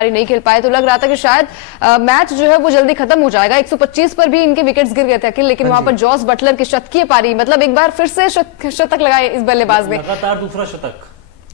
नहीं खेल पाए, तो लग रहा था कि शायद मैच जो है वो जल्दी खत्म हो जाएगा। 125 पर भी इनके विकेट्स गिर गए थे अखिल, लेकिन वहां पर जॉस बटलर की शतकीय पारी, मतलब एक बार फिर से शतक लगाए इस बल्लेबाज ने, लगातार दूसरा शतक,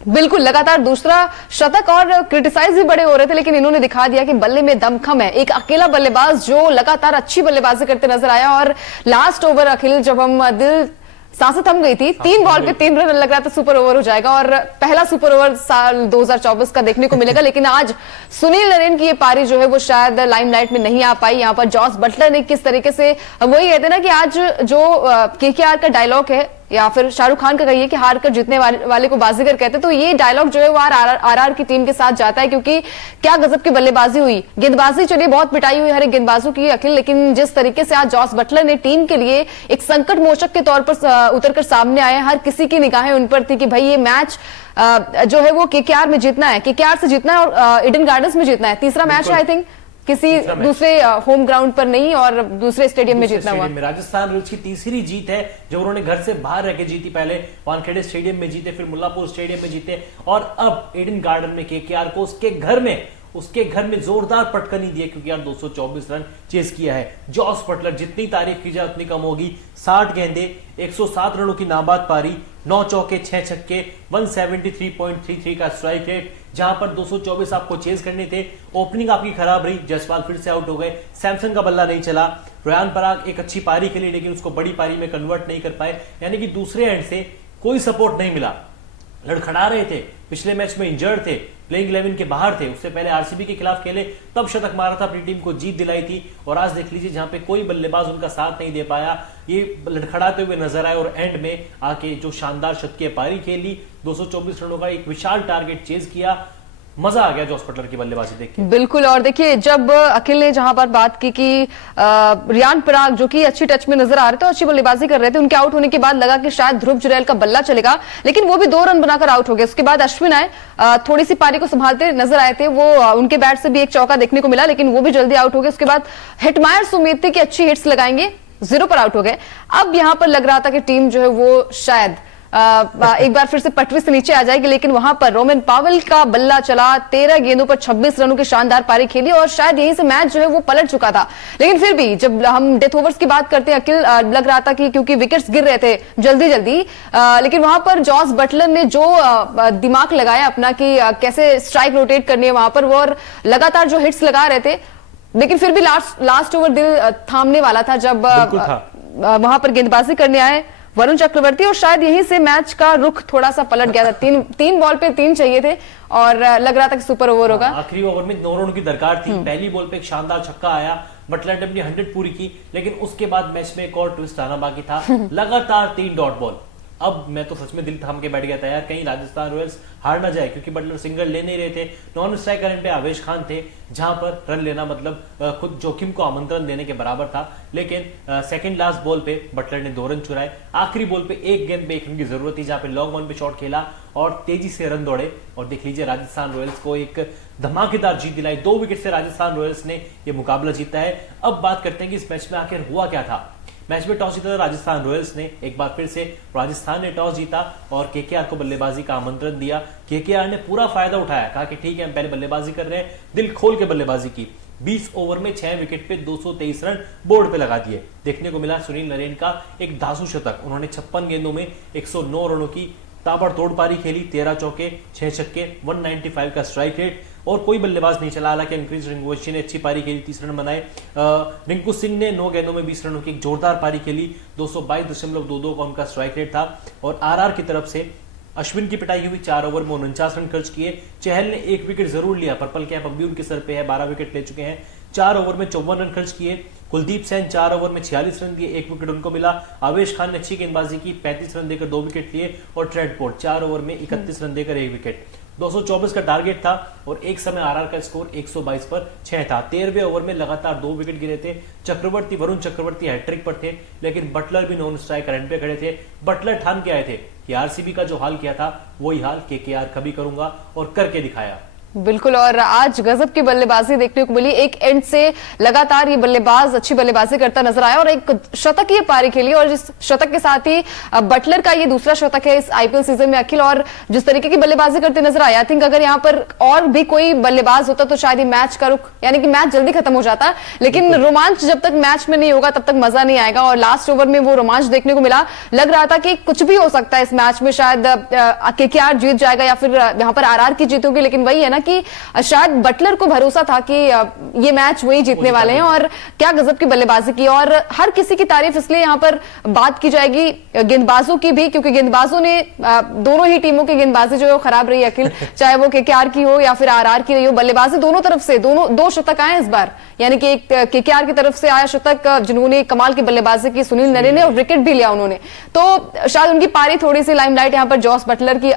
बिल्कुल लगातार दूसरा शतक। और क्रिटिसाइज भी बड़े हो रहे थे, लेकिन इन्होंने दिखा दिया कि बल्ले में दमखम है। एक अकेला बल्लेबाज जो लगातार अच्छी बल्लेबाजी करते नजर आया। और लास्ट ओवर अखिल, जब हम दिल सांसें थम गई थी, 3 बॉल पे 3 रन, लग रहा था सुपर ओवर हो जाएगा और पहला सुपर ओवर साल 2024 का देखने को मिलेगा। लेकिन आज सुनील नरेन की ये पारी जो है वो शायद लाइमलाइट में नहीं आ पाई। यहाँ पर जॉस बटलर ने किस तरीके से, वही कहते हैं ना कि आज जो केकेआर का डायलॉग है, या फिर शाहरुख खान का कहिए कि हार कर जीतने वाले को बाजीगर कहते हैं, तो ये डायलॉग जो है वो आरआर की टीम के साथ जाता है। क्योंकि क्या गजब की बल्लेबाजी हुई, गेंदबाजी चलिए बहुत पिटाई हुई हर एक गेंदबाजों की अखिल, लेकिन जिस तरीके से आज जॉस बटलर ने टीम के लिए एक संकट मोचक के तौर पर उतरकर सामने आए, हर किसी की निगाहें उन पर थी कि भाई ये मैच जो है वो केकेआर में जीतना है, केकेआर से जीतना है और ईडन गार्डन्स में जीतना है। तीसरा मैच आई थिंक किसी दूसरे होम ग्राउंड पर नहीं और दूसरे स्टेडियम में जीतना हुआ। राजस्थान रॉयल्स की तीसरी जीत है जो उन्होंने घर से बाहर रह के जीती। पहले वानखेड़े स्टेडियम में जीते, फिर मुल्लापुर स्टेडियम में जीते और अब ईडन गार्डन में केकेआर को उसके घर में जोरदार पटकनी दिए, क्योंकि यार 224 रन चेस किया है। जॉस बटलर, जितनी तारीफ की जाए उतनी कम होगी। 60 गेंदे, 107 रनों की नाबाद पारी, 9 चौके 6 छक्के, 173.33 का स्ट्राइक रेट, जहां पर 224 आपको चेज करने थे। ओपनिंग आपकी खराब रही, जसपाल फिर से आउट हो गए, सैमसन का बल्ला नहीं चला, रोयान पराग एक अच्छी पारी खेली लेकिन उसको बड़ी पारी में कन्वर्ट नहीं कर पाए, यानी कि दूसरे एंड से कोई सपोर्ट नहीं मिला। लड़खड़ा रहे थे, पिछले मैच में इंजर्ड थे, प्लेइंग 11 के बाहर थे, उससे पहले आरसीबी के खिलाफ खेले, तब शतक मारा था, अपनी टीम को जीत दिलाई थी। और आज देख लीजिए जहां पे कोई बल्लेबाज उनका साथ नहीं दे पाया, ये लड़खड़ाते हुए नजर आए और एंड में आके जो शानदार शतकीय पारी खेली, 224 रनों का एक विशाल टारगेट चेज किया। मजा आ गया जॉस बटलर की बल्लेबाजी देख के। बिल्कुल। और देखिए जब अखिल ने जहां पर बात की कि रियान पराग जो कि अच्छी टच में नजर आ रहे थे, अच्छी बल्लेबाजी कर रहे थे, उनके आउट होने के बाद लगा कि शायद ध्रुव जुरैल का बल्ला चलेगा, लेकिन वो भी 2 रन बनाकर आउट हो गए। उसके बाद अश्विन आए, थोड़ी सी पारी को संभालते नजर आए थे, वो उनके बैट से भी एक चौका देखने को मिला, लेकिन वो भी जल्दी आउट हो गए। उसके बाद हिटमायर उम्मीद थी कि अच्छी हिट्स लगाएंगे, 0 पर आउट हो गए। अब यहां पर लग रहा था कि टीम जो है वो शायद एक बार फिर से पटरी से नीचे आ जाएगी, लेकिन वहां पर रोमन पावेल का बल्ला चला, 13 गेंदों पर 26 रनों की शानदार पारी खेली और शायद यहीं से मैच जो है वो पलट चुका था। लेकिन फिर भी जब हम डेथ ओवर्स की बात करते हैं अखिल, लग रहा था कि क्योंकि विकेट्स गिर रहे थे जल्दी जल्दी, लेकिन वहां पर जॉस बटलर ने जो दिमाग लगाया अपना कि कैसे स्ट्राइक रोटेट करनी है वहां पर, वो और लगातार जो हिट्स लगा रहे थे, लेकिन फिर भी लास्ट ओवर दिल थामने वाला था जब वहां पर गेंदबाजी करने आए वरुण चक्रवर्ती, और शायद यहीं से मैच का रुख थोड़ा सा पलट गया था। तीन बॉल पे 3 चाहिए थे और लग रहा था कि सुपर ओवर होगा। आखिरी ओवर में 9 रनों की दरकार थी। पहली बॉल पे एक शानदार छक्का आया, बटलर ने अपनी 100 पूरी की, लेकिन उसके बाद मैच में एक और ट्विस्ट आना बाकी था। लगातार 3 डॉट बॉल। अब मैं तो सच में दिल थाम के बैठ गया था यार, कहीं राजस्थान रॉयल्स हार ना जाए, क्योंकि बटलर सिंगल ले नहीं रहे थे। नॉन स्ट्राइकर एंड पे आवेश खान थे, जहां पर रन लेना मतलब खुद जोखिम को आमंत्रण देने के बराबर था। लेकिन सेकंड लास्ट बॉल पे बटलर ने 2 रन चुराए। आखिरी बॉल पे एक गेंद पे 1 रन की जरूरत थी, जहां पे लॉन्ग ऑन पे शॉट खेला और तेजी से रन दौड़े और देख लीजिए राजस्थान रॉयल्स को एक धमाकेदार जीत दिलाई। 2 विकेट से राजस्थान रॉयल्स ने यह मुकाबला जीता है। अब बात करते हैं कि इस मैच में आखिर हुआ क्या था। मैच में टॉस जीता था राजस्थान रॉयल्स ने, एक बार फिर से राजस्थान ने टॉस जीता और केकेआर को बल्लेबाजी का आमंत्रण दिया। केकेआर ने पूरा फायदा उठाया, कहा कि ठीक है हम पहले बल्लेबाजी कर रहे हैं, दिल खोल के बल्लेबाजी की। 20 ओवर में 6 विकेट पे 223 रन बोर्ड पे लगा दिए। देखने को मिला सुनील नरेन का एक धांसू शतक, उन्होंने 56 गेंदों में 109 रनों की ताबड़तोड़ पारी खेली, 13 चौके 6 छक्के, 195 का स्ट्राइक रेट और कोई बल्लेबाज नहीं चला। हालांकि अंक्रिज रिंकुवशी ने अच्छी पारी खेली, 30 रन बनाए। रिंकू सिंह ने 9 गेंदों में 20 रनों की एक जोरदार पारी खेली, 222.22 का उनका स्ट्राइक रेट था। और आरआर की तरफ से अश्विन की पिटाई हुई, 4 ओवर में 49 रन खर्च किए। चहल ने 1 विकेट जरूर लिया, पर्पल कैप अब भी उनके सर पे है, 12 विकेट ले चुके हैं। 4 ओवर में 54 रन खर्च किए। कुलदीप सेन 4 ओवर में 46 रन दिए, 1 विकेट उनको मिला। आवेश खान ने अच्छी गेंदबाजी की, 35 रन देकर 2 विकेट लिए। और ट्रेडपोर्ट 4 ओवर में 31 रन देकर 1 विकेट। 224 का टारगेट था और एक समय आरआर का स्कोर 122 पर 6 था। 13वें ओवर में लगातार 2 विकेट गिरे थे। वरुण चक्रवर्ती हैट्रिक पर थे, लेकिन बटलर भी नॉन स्ट्राइकर एंड पे खड़े थे। बटलर ठान के आए थे कि आरसीबी का जो हाल किया था वही हाल केकेआर कभी करूंगा और करके दिखाया। बिल्कुल, और आज गजब की बल्लेबाजी देखने को मिली। एक एंड से लगातार ये बल्लेबाज अच्छी बल्लेबाजी करता नजर आया और एक शतकीय पारी खेली, और इस शतक के साथ ही बटलर का ये दूसरा शतक है इस आईपीएल सीजन में अखिल। और जिस तरीके की बल्लेबाजी करते नजर आया, आई थिंक अगर यहाँ पर और भी कोई बल्लेबाज होता तो शायद ये मैच का रुख, यानी कि मैच जल्दी खत्म हो जाता, लेकिन रोमांच जब तक मैच में नहीं होगा तब तक मजा नहीं आएगा। और लास्ट ओवर में वो रोमांच देखने को मिला, लग रहा था कि कुछ भी हो सकता है इस मैच में, शायद केकेआर जीत जाएगा या फिर यहाँ पर आरआर की जीतोगे, लेकिन वही है ना कि शायद बटलर को भरोसा था कि ये मैच वही जीतने वाले हैं। और क्या गजब की बल्लेबाजी की, और हर किसी की तारीफ इसलिए यहाँ पर बात की जाएगी गेंदबाजों की भी, क्योंकि गेंदबाजों ने दोनों ही टीमों की गेंदबाजी जो है खराब रही अखिल, चाहे वो केकेआर की हो या फिर आरआर की रही हो, बल्लेबाजी दोनों तरफ से दो शतक आए इस बार, यानी कि एक केकेआर की तरफ से आया शतक जिन्होंने कमाल की बल्लेबाजी की, सुनील नरेन ने, और विकेट भी लिया उन्होंने, तो शायद उनकी पारी थोड़ी सी लाइमलाइट यहाँ पर जॉस बटलर की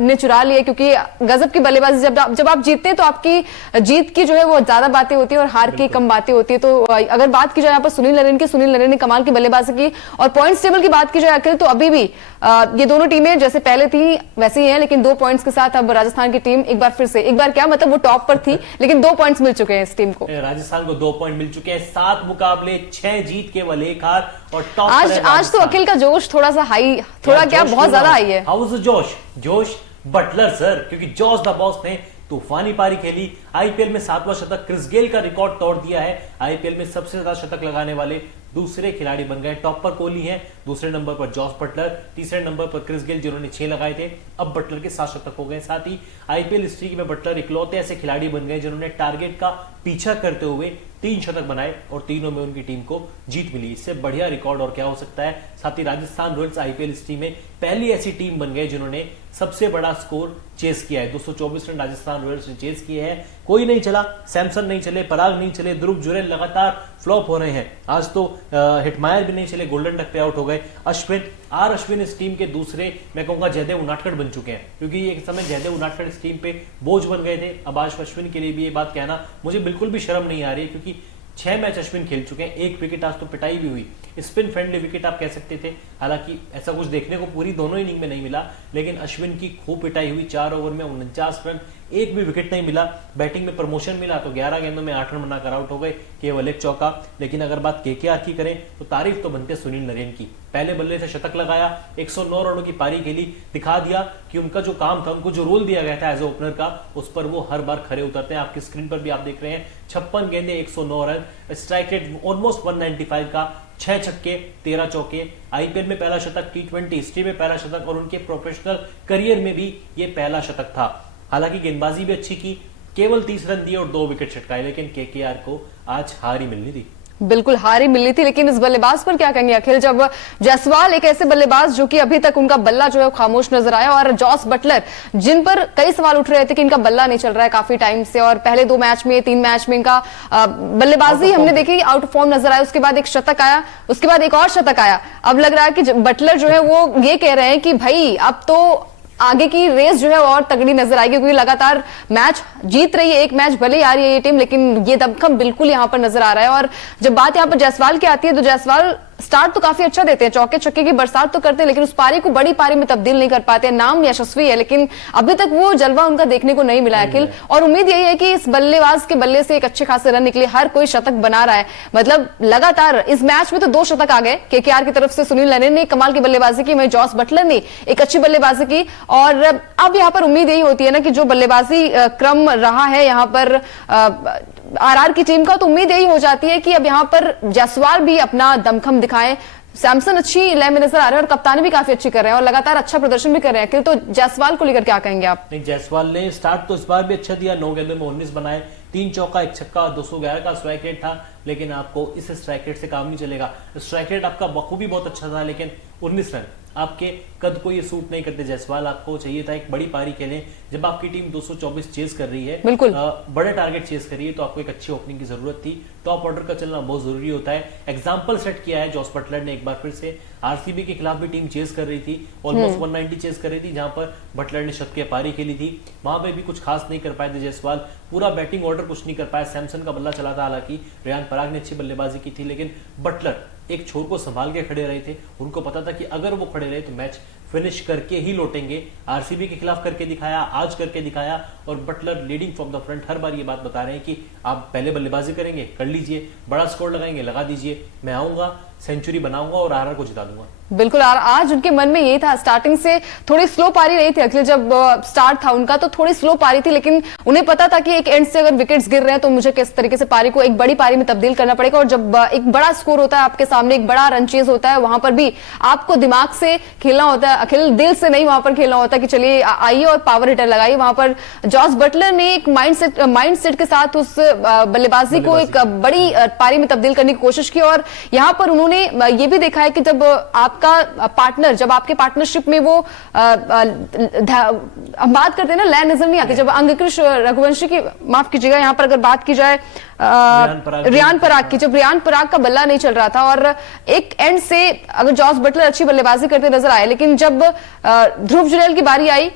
ने चुरा ली है, क्योंकि गजब की बल्लेबाजी जब आप जीतते हैं तो आपकी जीत की जो है वो ज्यादा बातें होती है और हार की कम बातें होती है। तो अगर बात की जाए यहाँ पर सुनील नरेन ने कमाल की बल्लेबाजी की, और पॉइंट्स टेबल की बात की जाए अखिल, तो अभी भी ये दोनों टीमें जैसे पहले थी वैसे ही हैं, लेकिन 2 पॉइंट्स के साथ अब राजस्थान की टीम एक बार क्या मतलब वो टॉप पर थी, लेकिन 2 पॉइंट्स मिल चुके हैं इस टीम को। राजस्थान को 2 पॉइंट मिल चुके हैं, 7 मुकाबले 6 जीत केवल 1 हार, और टॉप आज तो अखिल का जोश थोड़ा सा हाई, थोड़ा क्या बहुत ज्यादा हाई है। How is Jos Buttler sir, क्योंकि जॉस द बॉस ने तूफानी पारी खेली। आईपीएल में 7वां शतक, क्रिस गेल का रिकॉर्ड तोड़ दिया है। आईपीएल में सबसे ज्यादा शतक लगाने वाले दूसरे खिलाड़ी बन गए। टॉप पर कोहली हैं, दूसरे नंबर पर जॉस बटलर, तीसरे नंबर पर क्रिस गेल जिन्होंने 6 लगाए थे। अब बटलर के 7 शतक हो गए। साथ ही आईपीएल हिस्ट्री में बटलर इकलौते ऐसे खिलाड़ी बन गए जिन्होंने टारगेट का पीछा करते हुए 3 शतक बनाए और तीनों में उनकी टीम को जीत मिली। इससे बढ़िया रिकॉर्ड और क्या हो सकता है। साथ ही राजस्थान रॉयल्स आईपीएल हिस्ट्री में पहली ऐसी टीम बन गए जिन्होंने सबसे बड़ा स्कोर चेस किया है। 224 रन राजस्थान रॉयल्स ने चेस किए हैं। कोई नहीं चला, सैमसन नहीं चले, पराग नहीं चले, ध्रुव जुरैल लगातार फ्लॉप हो रहे हैं। आज तो हिटमायर भी नहीं चले, गोल्डन डक पे आउट हो गए। अश्विन इस टीम के दूसरे, मैं कहूंगा, जयदेव उनादकड़ बन चुके हैं, क्योंकि एक समय जयदेव उनादकड़ इस टीम पे बोझ बन गए थे। अब आज अश्विन के लिए भी ये बात कहना मुझे बिल्कुल भी शर्म नहीं आ रही, क्योंकि 6 मैच अश्विन खेल चुके हैं, 1 विकेट आज तो पिटाई भी हुई। स्पिन फ्रेंडली विकेट आप कह सकते थे, हालांकि ऐसा कुछ देखने को पूरी दोनों इनिंग में नहीं मिला, लेकिन अश्विन की खूब पिटाई हुई। 4 ओवर में 49 रन, 1 भी विकेट नहीं मिला। बैटिंग में प्रमोशन मिला तो 11 गेंदों में 8 रन बनाकर आउट हो गए, केवल 1 चौका। लेकिन अगर बात केकेआर की करें तो तारीफ तो बनते सुनील नरेन की। पहले बल्ले से शतक लगाया, 109 रनों की पारी खेली, दिखा दिया कि उनका जो काम था, उनको जो रोल दिया गया था एज ए ओपनर का, उस पर वो हर बार खरे उतरते हैं। आपकी स्क्रीन पर भी आप देख रहे हैं, 56 गेंदे, 109 रन, स्ट्राइक रेट ऑलमोस्ट 195 का, 6 छक्के, 13 चौके। आईपीएल में पहला शतक, T20 हिस्ट्री में पहला शतक, और उनके प्रोफेशनल करियर में भी ये पहला शतक था। हालांकि गेंदबाजी भी अच्छी की, केवल 30 रन दिए और 2 विकेट छटकाए, लेकिन केकेआर को आज हार ही मिलनी थी। बिल्कुल हार ही मिलनी थी। लेकिन इस बल्लेबाज पर क्या कहेंगे अखिल, जब जायसवाल एक ऐसे बल्लेबाज जो कि अभी तक उनका बल्ला जो है खामोश नजर आया, और जॉस बटलर जिन पर कई सवाल उठ रहे थे कि इनका बल्ला नहीं चल रहा है काफी टाइम से, और पहले 2 मैच में 3 मैच में इनका बल्लेबाजी हमने देखी आउट ऑफ फॉर्म नजर आया, उसके बाद एक शतक आया, उसके बाद एक और शतक आया। अब लग रहा है कि बटलर जो है वो ये कह रहे हैं कि भाई अब तो आगे की रेस जो है और तगड़ी नजर आएगी, क्योंकि लगातार मैच जीत रही है। एक मैच भले ही आ रही है ये टीम, लेकिन ये दमखम बिल्कुल यहां पर नजर आ रहा है। और जब बात यहां पर जायसवाल की आती है तो जायसवाल स्टार्ट तो काफी अच्छा देते हैं, चौके छक्के की बरसात तो करते हैं, लेकिन उस पारी को बड़ी पारी में तब्दील नहीं कर पाते। नाम यशस्वी है, लेकिन अभी तक वो जलवा उनका देखने को नहीं मिला है अखिल। और उम्मीद यही है कि इस बल्लेबाज के बल्ले से एक अच्छे खासे रन निकले, हर कोई शतक बना रहा है। मतलब लगातार इस मैच में तो 2 शतक आ गए। केकेआर की तरफ से सुनील नरेन ने कमाल की बल्लेबाजी की, वहीं जॉस बटलर ने एक अच्छी बल्लेबाजी की। और अब यहाँ पर उम्मीद यही होती है ना कि जो बल्लेबाजी क्रम रहा है यहाँ पर आरआर की टीम का, तो उम्मीद यही हो जाती है कि अब यहाँ पर जायसवाल भी अपना दमखम दिखाएं। सैमसन अच्छी लय में नजर आ रहे हैं और कप्तानी भी काफी अच्छी कर रहे हैं और लगातार अच्छा प्रदर्शन भी कर रहे हैं। तो जायसवाल को लेकर क्या कहेंगे आप? नहीं, जायसवाल ने स्टार्ट तो इस बार भी अच्छा दिया, 9 गेंदों में 19 बनाए, 3 चौका, 1 छक्का, 211 का स्ट्राइक रेट था। लेकिन आपको इस स्ट्राइक रेट से काम नहीं चलेगा। स्ट्राइक रेट आपका बखूबी बहुत अच्छा था, लेकिन 19 रन आपके कद को ये सूट नहीं करते। जायसवाल आपको चाहिए था एक बड़ी पारी खेलें। जब आपकी टीम 224 चेस कर रही है, बिल्कुल बड़े टारगेट चेस कर रही है, तो आपको एक अच्छी ओपनिंग की जरूरत थी। टॉप ऑर्डर का चलना बहुत जरूरी होता है। एग्जाम्पल सेट किया है जॉस बटलर ने एक बार फिर से। आरसीबी के खिलाफ भी टीम चेस कर रही थी, ऑलमोस्ट 190 चेस कर रही थी, जहां पर बटलर ने शतकीय पारी खेली थी। वहां पे भी कुछ खास नहीं कर पाए थे जायसवाल, पूरा बैटिंग ऑर्डर कुछ नहीं कर पाया। सैमसन का बल्ला चला था, हालांकि रियान पराग ने अच्छी बल्लेबाजी की थी, लेकिन बटलर एक छोर को संभाल के खड़े रहे थे। उनको पता था कि अगर वो खड़े रहे तो मैच फिनिश करके ही लौटेंगे। आरसीबी के खिलाफ करके दिखाया, आज करके दिखाया, और Butler leading from the front हर बार ये बात बता रहे हैं कि आप पहले बल्लेबाजी करेंगे, कर लीजिए, बड़ा स्कोर लगाएंगे, लगा दीजिए, मैं आऊंगा, सेंचुरी बनाऊंगा और आरआर को जिता दूंगा। बिल्कुल, आज उनके मन में यही था। स्टार्टिंग से थोड़ी स्लो पारी रही थी अखिल, जब स्टार्ट था उनका तो थोड़ी स्लो पारी थी, लेकिन उन्हें पता था कि एक एंड से अगर विकेट्स गिर रहे हैं तो मुझे किस तरीके से पारी को एक बड़ी पारी में तब्दील करना पड़ेगा। और जब एक बड़ा स्कोर होता है आपके सामने, एक बड़ा रन चेज होता है, वहां पर भी आपको दिमाग से खेलना होता है अखिल, दिल से नहीं वहां पर खेलना होता है कि चलिए आइए और पावर हिटर लगाइए। वहां पर जॉस बटलर ने एक माइंडसेट के साथ उस बल्लेबाजी को एक बड़ी पारी में तब्दील करने की कोशिश की। और यहां पर उन्होंने ये भी देखा है कि जब आपका पार्टनर, जब आपके पार्टनरशिप में वो हम बात करते हैं ना, लय नजर नहीं आती। जब अंगकृष रघुवंशी की, माफ कीजिएगा, यहां पर अगर बात की जाए रियान पराग की, जब रियान पराग का बल्ला नहीं चल रहा था और एक एंड से अगर जॉस बटलर अच्छी बल्लेबाजी करते नजर आए, लेकिन जब ध्रुव जुरैल की बारी आई,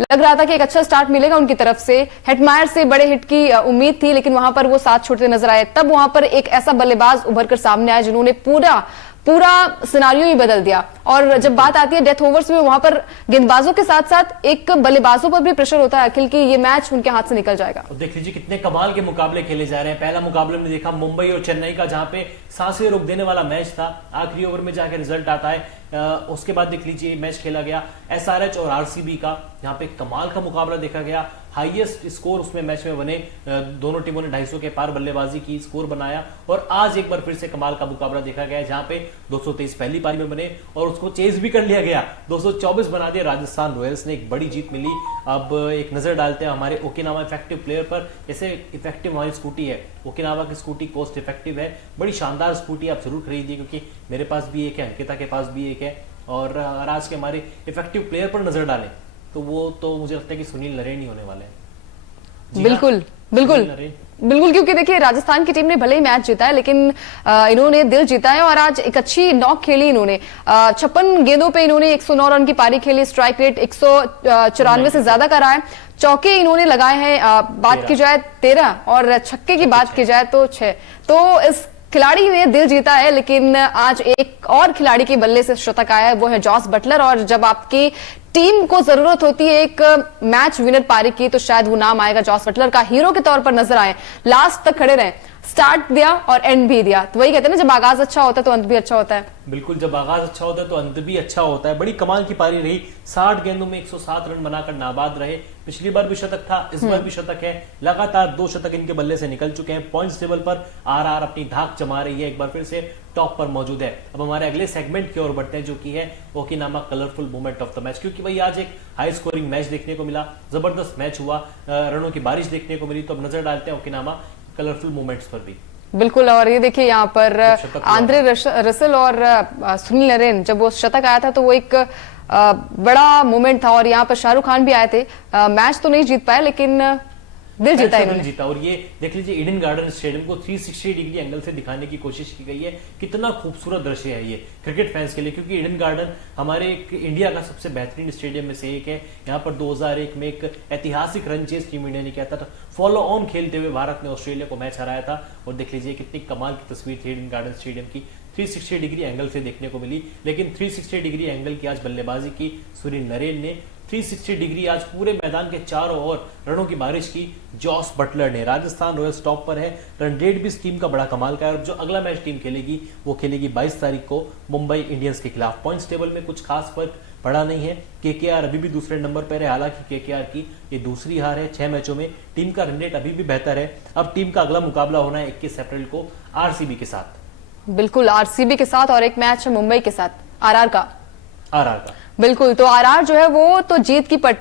लग रहा था कि एक अच्छा स्टार्ट मिलेगा उनकी तरफ से, हेटमायर से बड़े हिट की उम्मीद थी, लेकिन वहां पर वो साथ छोड़ते नजर आए। तब वहां पर एक ऐसा बल्लेबाज उभर कर सामने आया जिन्होंने पूरा सिनारियो ही बदल दिया। और जब बात आती है डेथ ओवर्स में, वहां पर गेंदबाजों के साथ साथ एक बल्लेबाजों पर भी प्रेशर होता है अखिल, कि ये मैच उनके हाथ से निकल जाएगा। देख लीजिए कितने कमाल के मुकाबले खेले जा रहे हैं। पहला मुकाबला में देखा मुंबई और चेन्नई का, जहां पे सांसें रोक देने वाला मैच था, आखिरी ओवर में जाकर रिजल्ट आता है। उसके बाद देख लीजिए मैच खेला गया एसआरएच और आरसीबी का, यहाँ पे कमाल का मुकाबला देखा गया। हाईएस्ट स्कोर उसमें मैच में बने, दोनों टीमों ने 250 के पार बल्लेबाजी की, स्कोर बनाया। और आज एक बार फिर से कमाल का मुकाबला देखा गया, जहां पे 223 पहली पारी में बने और उसको चेज भी कर लिया गया, 224 बना दिया राजस्थान रॉयल्स ने, एक बड़ी जीत मिली। अब एक नजर डालते हैं हमारे ओकिनावा इफेक्टिव प्लेयर पर। जैसे इफेक्टिव हमारी स्कूटी है, ओकिनावा की स्कूटी कॉस्ट इफेक्टिव है, बड़ी शानदार स्कूटी, आप जरूर खरीदिए, क्योंकि मेरे पास भी एक है, अंकिता के पास भी एक है। और अगर आज के हमारे इफेक्टिव प्लेयर पर नजर डालें तो वो तो मुझे लगता है कि सुनील नरेन ही होने वाले हैं। बिल्कुल बिल्कुल बिल्कुल, क्योंकि देखिए राजस्थान की टीम ने भले ही मैच जीता है, लेकिन इन्होंने दिल जीता है और आज एक अच्छी नॉक खेली इन्होंने। 56 गेंदों पे इन्होंने 109 रन की पारी खेली, स्ट्राइक रेट 194 से ज्यादा का रहा है, चौके इन्होंने लगाए हैं, बात की जाए 13 और छक्के की बात की जाए तो 6। तो इस खिलाड़ी ने दिल जीता है, लेकिन आज एक और खिलाड़ी के बल्ले से शतक आया है, वो है जॉस बटलर। और जब आपकी टीम को जरूरत होती है एक मैच विनर पारी की, तो शायद वो नाम आएगा जॉस बटलर का, हीरो के तौर पर नजर आए, लास्ट तक खड़े रहे, स्टार्ट दिया और एंड भी दिया। तो वही कहते हैं ना, जब आगाज अच्छा होता है तो अंत भी अच्छा होता है। बिल्कुल, जब आगाज अच्छा होता है तो अंत भी अच्छा होता है। बड़ी कमाल की पारी रही, 60 गेंदों में 107 रन बनाकर नाबाद रहे। पिछली बार भी शतक था, इस बार भी शतक है, लगातार 2 शतक इनके बल्ले से निकल चुके हैं। पॉइंट्स टेबल पर आरआर अपनी धाक जमा रही है, एक बार फिर से टॉप पर मौजूद है। अब हमारे अगले सेगमेंट की ओर बढ़ते हैं, जो कि है Okinawa colourful moment of the match, क्योंकि भाई आज एक हाई स्कोरिंग मैच देखने को मिला, जबरदस्त मैच हुआ, रनों की बारिश देखने को मिली। तो अब नजर डालते हैं ओकिनावा कलरफुल मोमेंट्स पर भी। बिल्कुल, और ये देखिए यहाँ पर आंद्रे रसल और सुनील नरेन, जब वो शतक आया था तो वो एक बड़ा मोमेंट था। और यहाँ पर शाहरुख खान भी आए थे, मैच तो नहीं जीत पाए लेकिन दिल जीता इन्होंने। जीता। और ये देख लीजिए ईडन गार्डन स्टेडियम को 360 डिग्री एंगल से दिखाने की कोशिश की गई है। कितना खूबसूरत दृश्य है ये क्रिकेट फैंस के लिए, क्योंकि ईडन गार्डन हमारे इंडिया का सबसे बेहतरीन स्टेडियम में से एक है। यहाँ पर 2001 में एक ऐतिहासिक रन चेस टीम इंडिया ने किया था, फॉलो ऑन खेलते हुए भारत ने ऑस्ट्रेलिया को मैच हराया था। और देख लीजिए कितनी कमाल की तस्वीर थी ईडन गार्डन स्टेडियम की, 360 डिग्री एंगल से देखने को मिली। लेकिन 360 डिग्री एंगल की आज बल्लेबाजी की सुनील नरेन ने, 360 डिग्री आज पूरे मैदान के चारों ओर रनों की बारिश की जॉस बटलर ने। राजस्थान रॉयल्स टॉप पर है, रन रेट भी इस टीम का बड़ा कमाल का है। और जो अगला मैच टीम खेलेगी वो खेलेगी 22 तारीख को मुंबई इंडियंस के खिलाफ। पॉइंट्स टेबल में कुछ खास फर्क पड़ा नहीं है, केकेआर अभी भी दूसरे नंबर पर है, हालांकि केकेआर की ये दूसरी हार है 6 मैचों में। टीम का रन रेट अभी भी बेहतर है। अब टीम का अगला मुकाबला होना है 21 अप्रैल को आरसीबी के साथ। बिल्कुल, आरसीबी के साथ, और एक मैच है मुंबई के साथ, आरआर का। आरआर का बिल्कुल, तो आरआर जो है वो तो जीत की पट